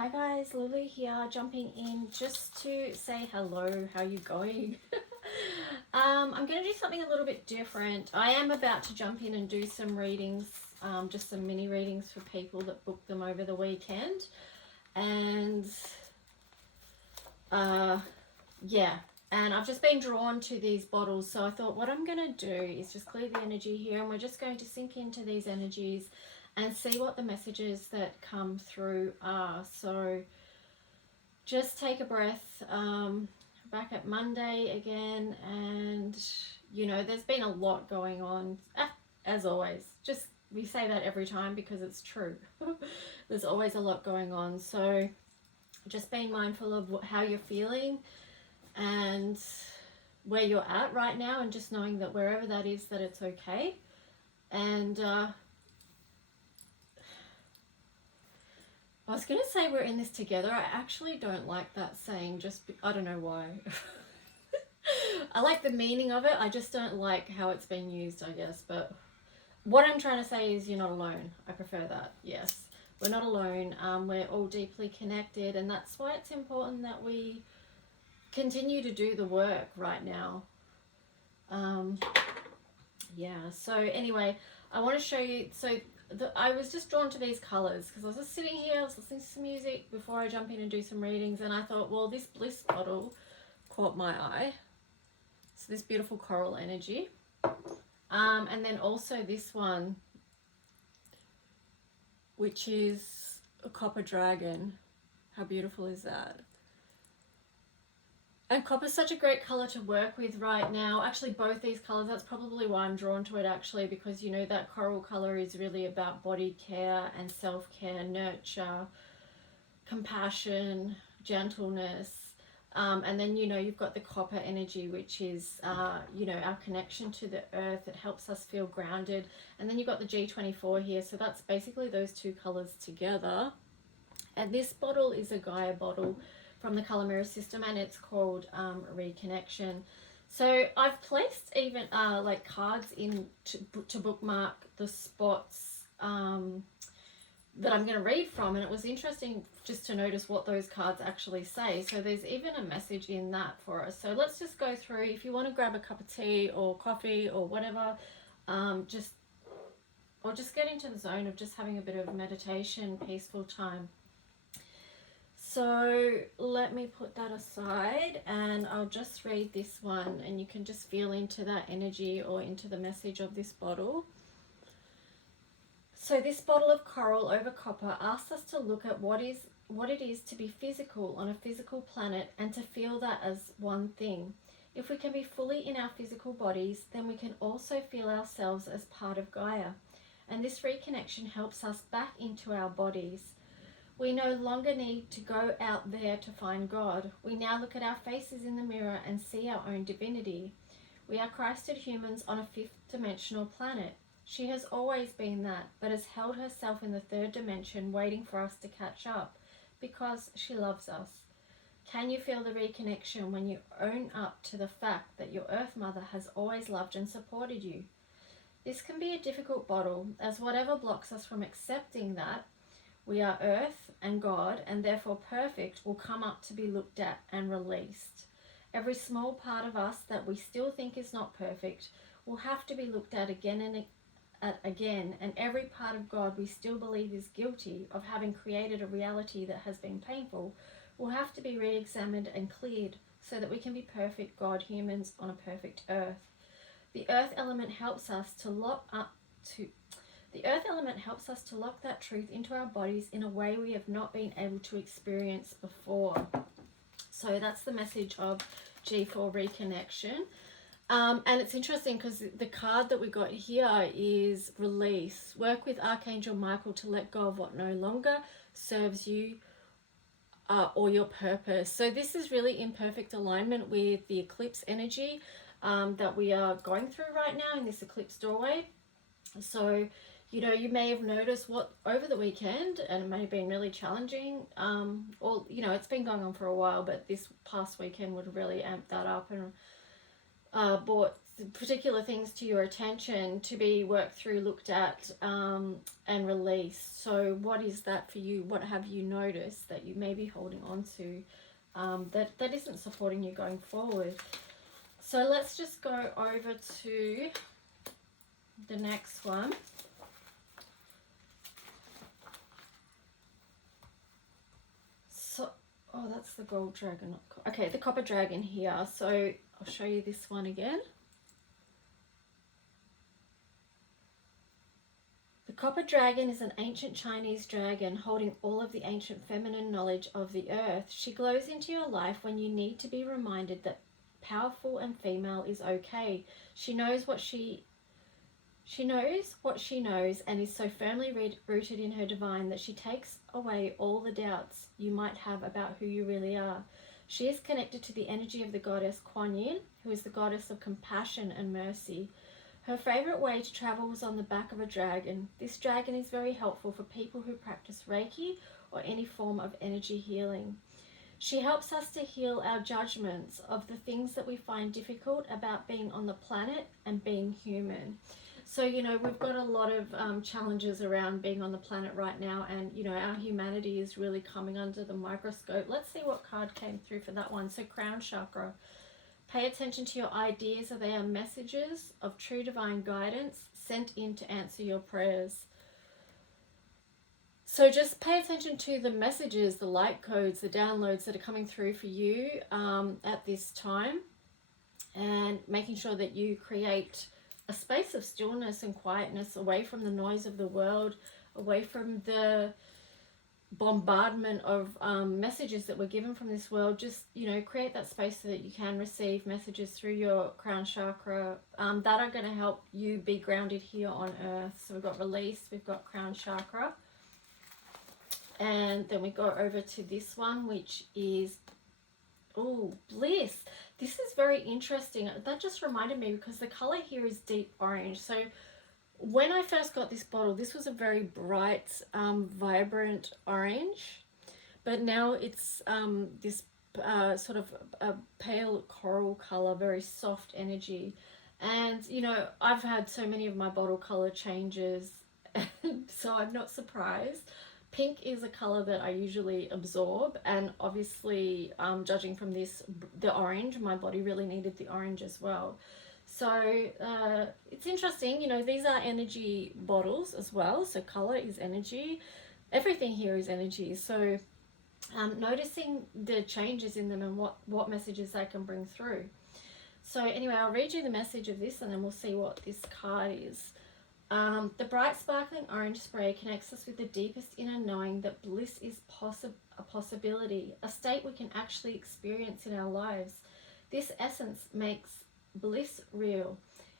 Hi guys, Lulu here, jumping in just to say hello. How you going? I'm going to do something a little bit different. I am about to jump in and do some readings, just some mini readings for people that booked them over the weekend. And yeah, and I've just been drawn to these bottles, so I thought what I'm going to do is just clear the energy here, and we're just going to sink into these energies and see what the messages that come through are. So just take a breath. Back at Monday again, and you know, there's been a lot going on, as always. Just, we say that every time because it's true. There's always a lot going on, so just being mindful of how you're feeling and where you're at right now, and just knowing that wherever that is, that it's okay. And I was going to say we're in this together. I actually don't like that saying, I don't know why. I like the meaning of it. I just don't like how it's been used, I guess. But what I'm trying to say is you're not alone. I prefer that. Yes, we're not alone. We're all deeply connected, and that's why it's important that we continue to do the work right now. Yeah, so anyway, I want to show you. So I was just drawn to these colors because I was just sitting here, I was listening to some music before I jump in and do some readings, and I thought, well, this bliss bottle caught my eye. So this beautiful coral energy. And then also this one, which is a copper dragon. How beautiful is that? And copper is such a great color to work with right now. Actually, both these colors, that's probably why I'm drawn to it, actually, because you know that coral color is really about body care and self-care, nurture, compassion, gentleness. And then, you know, you've got the copper energy, which is, you know, our connection to the earth. It helps us feel grounded. And then you've got the G24 here. So that's basically those two colors together. And this bottle is a Gaia bottle from the Color Mirror system, and it's called Reconnection. So I've placed even like cards in to bookmark the spots that I'm going to read from, and it was interesting just to notice what those cards actually say. So there's even a message in that for us. So let's just go through. If you want to grab a cup of tea or coffee or whatever, just get into the zone of just having a bit of meditation, peaceful time. So let me put that aside, and I'll just read this one, and you can just feel into that energy or into the message of this bottle. So this bottle of coral over copper asks us to look at what it is to be physical on a physical planet, and to feel that as one thing. If we can be fully in our physical bodies, then we can also feel ourselves as part of Gaia. And this reconnection helps us back into our bodies. We no longer need to go out there to find God. We now look at our faces in the mirror and see our own divinity. We are Christed humans on a fifth dimensional planet. She has always been that, but has held herself in the third dimension, waiting for us to catch up, because she loves us. Can you feel the reconnection when you own up to the fact that your Earth Mother has always loved and supported you? This can be a difficult bottle, as whatever blocks us from accepting that we are Earth and God, and therefore perfect, will come up to be looked at and released. Every small part of us that we still think is not perfect will have to be looked at again, and every part of God we still believe is guilty of having created a reality that has been painful will have to be re-examined and cleared, so that we can be perfect God humans on a perfect Earth. The Earth element helps us to lock that truth into our bodies in a way we have not been able to experience before. So that's the message of G4 Reconnection. And it's interesting because the card that we got here is release. Work with Archangel Michael to let go of what no longer serves you or your purpose. So this is really in perfect alignment with the eclipse energy that we are going through right now in this eclipse doorway. So, you know, you may have noticed what over the weekend, and it may have been really challenging, or, you know, it's been going on for a while, but this past weekend would have really amped that up and brought particular things to your attention to be worked through, looked at, and released. So what is that for you? What have you noticed that you may be holding on to that isn't supporting you going forward? So let's just go over to the next one. So, oh, that's the gold dragon. Okay, the copper dragon here. So I'll show you this one again. The copper dragon is an ancient Chinese dragon holding all of the ancient feminine knowledge of the earth. She glows into your life when you need to be reminded that powerful and female is okay. She knows what she knows and is so firmly rooted in her divine that she takes away all the doubts you might have about who you really are. She is connected to the energy of the goddess Kuan Yin, who is the goddess of compassion and mercy. Her favorite way to travel was on the back of a dragon. This dragon is very helpful for people who practice Reiki or any form of energy healing. She helps us to heal our judgments of the things that we find difficult about being on the planet and being human. So, you know, we've got a lot of challenges around being on the planet right now, and, you know, our humanity is really coming under the microscope. Let's see what card came through for that one. So, crown chakra. Pay attention to your ideas, they are messages of true divine guidance sent in to answer your prayers. So just pay attention to the messages, the light codes, the downloads that are coming through for you at this time, and making sure that you create a space of stillness and quietness away from the noise of the world, away from the bombardment of messages that we're given from this world. Just, you know, create that space so that you can receive messages through your crown chakra that are going to help you be grounded here on earth. So we've got release, we've got crown chakra, and then we go over to this one, which is bliss. This is very interesting. That just reminded me, because the color here is deep orange. So when I first got this bottle, this was a very bright, vibrant orange, but now it's this sort of a pale coral color, very soft energy. And, you know, I've had so many of my bottle color changes, and so I'm not surprised. Pink is a color that I usually absorb, and obviously, judging from this, the orange, my body really needed the orange as well. So it's interesting, you know, these are energy bottles as well. So color is energy. Everything here is energy. So noticing the changes in them and what messages they can bring through. So anyway, I'll read you the message of this, and then we'll see what this card is. The bright sparkling orange spray connects us with the deepest inner knowing that bliss is a possibility, a state we can actually experience in our lives. This essence makes bliss real.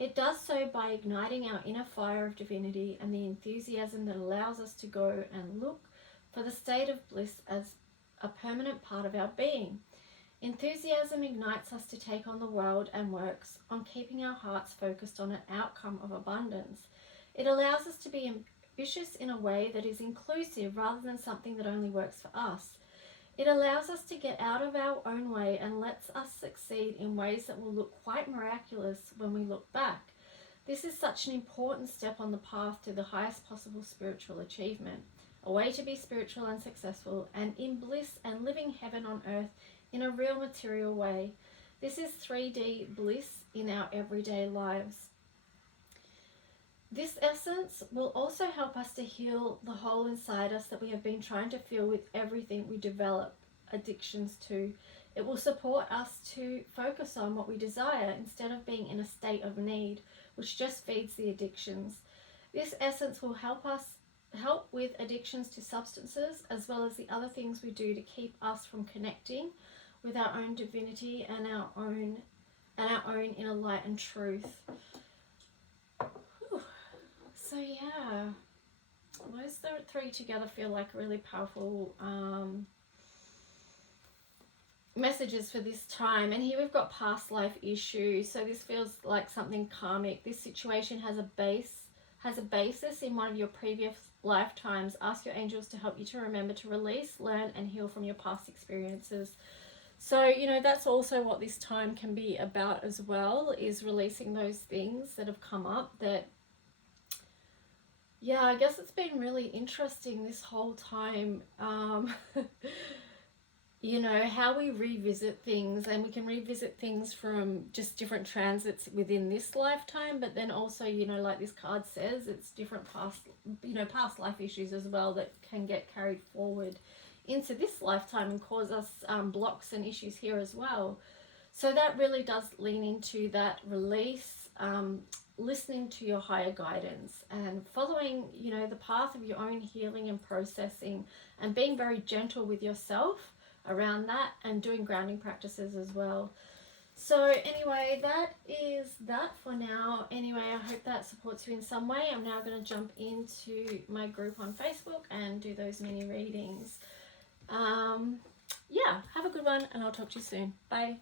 It does so by igniting our inner fire of divinity and the enthusiasm that allows us to go and look for the state of bliss as a permanent part of our being. Enthusiasm ignites us to take on the world and works on keeping our hearts focused on an outcome of abundance. It allows us to be ambitious in a way that is inclusive rather than something that only works for us. It allows us to get out of our own way and lets us succeed in ways that will look quite miraculous when we look back. This is such an important step on the path to the highest possible spiritual achievement, a way to be spiritual and successful and in bliss and living heaven on earth in a real material way. This is 3D bliss in our everyday lives. This essence will also help us to heal the hole inside us that we have been trying to fill with everything we develop addictions to. It will support us to focus on what we desire instead of being in a state of need, which just feeds the addictions. This essence will help with addictions to substances, as well as the other things we do to keep us from connecting with our own divinity and our own inner light and truth. So yeah, those three together feel like really powerful messages for this time. And here we've got past life issues. So this feels like something karmic. This situation has a basis in one of your previous lifetimes. Ask your angels to help you to remember to release, learn, and heal from your past experiences. So, you know, that's also what this time can be about as well, is releasing those things that have come up that, yeah, I guess it's been really interesting this whole time. You know, how we revisit things, and we can revisit things from just different transits within this lifetime, but then also, you know, like this card says, it's different past, you know, past life issues as well that can get carried forward into this lifetime and cause us blocks and issues here as well. So that really does lean into that release, listening to your higher guidance and following, you know, the path of your own healing and processing, and being very gentle with yourself around that, and doing grounding practices as well. So anyway, that is that for now. Anyway, I hope that supports you in some way. I'm now going to jump into my group on Facebook and do those mini readings. Yeah, have a good one, and I'll talk to you soon. Bye.